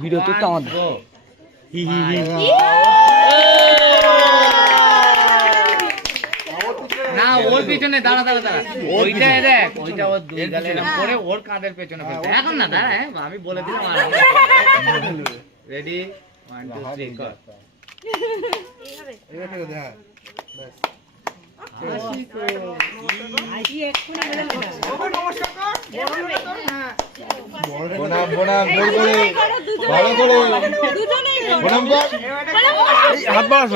video তো আমাদের না ওর পিছনে দাঁড়া দাঁড়া দাঁড়া ওইটা দেখ ওইটা ওর দুই গালে এরকম করে ওর কাঁধের পেছনে ফেলতে এখন না দাঁড়া আমি বলে দিলাম রেডি 1 2 3 কর হাত বাড়াস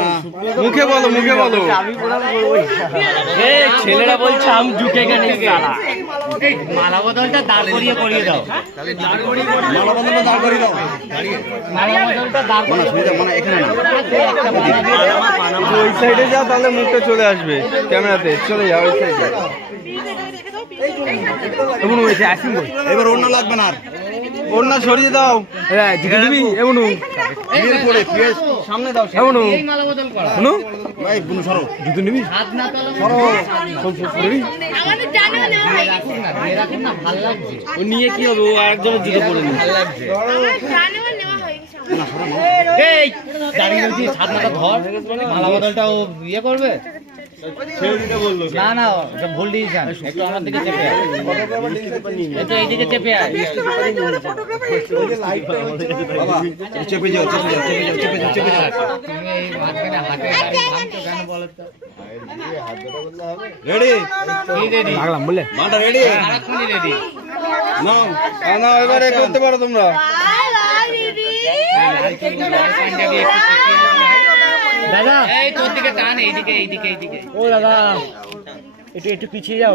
না মুখে বলো ছেলেরা বলছে আমি ঝুঁকে গেলে মালা বদলটা দাঁড় করিয়ে দাও মালা বদলটা দাঁড় করিয়ে ওই সাইডে যা তাহলে মুখটা চলে আসবে ক্যামেরাতে চলে যাও ওই সাইডে এবার ওড়না লাগবে না ওড়না সরিয়ে দাও হ্যাঁ জিতে দিবি এমন সামনে দাও এমন এই মালা বদল করা শুনো ভাই বুনু সরো জুতো নিবি হাত না তোলো সরো আমাদের জানা নেওয়া হয়ে গেছে রাখুন না ভালো লাগছে ও নিয়ে কি হবে ও আরেকজনের জুতো পরে নিবে ভালো লাগছে আমার জানা নেওয়া হয়ে গেছে এই দাঁড়িয়ে বলছি হাত নাটা ধর মালা বদলটা ও ইয়ে করবে না না ওটা ভুল ডিসিশন একটু আমার দিকে চেপে আয় একটু এইদিকে চেপে আয় চেপে যাও তুমি এই মাঝখানে হাতে গাড়ি থামছো কেন বলো তো রেডি কি রেডি লাগলাম বলে মাটা রেডি সারাক্ষণই রেডি নাও না এবারে করতে পারো তোমরা দাদা এই তোর দিকে টান এইদিকে ও দাদা একটু পিছিয়ে যাও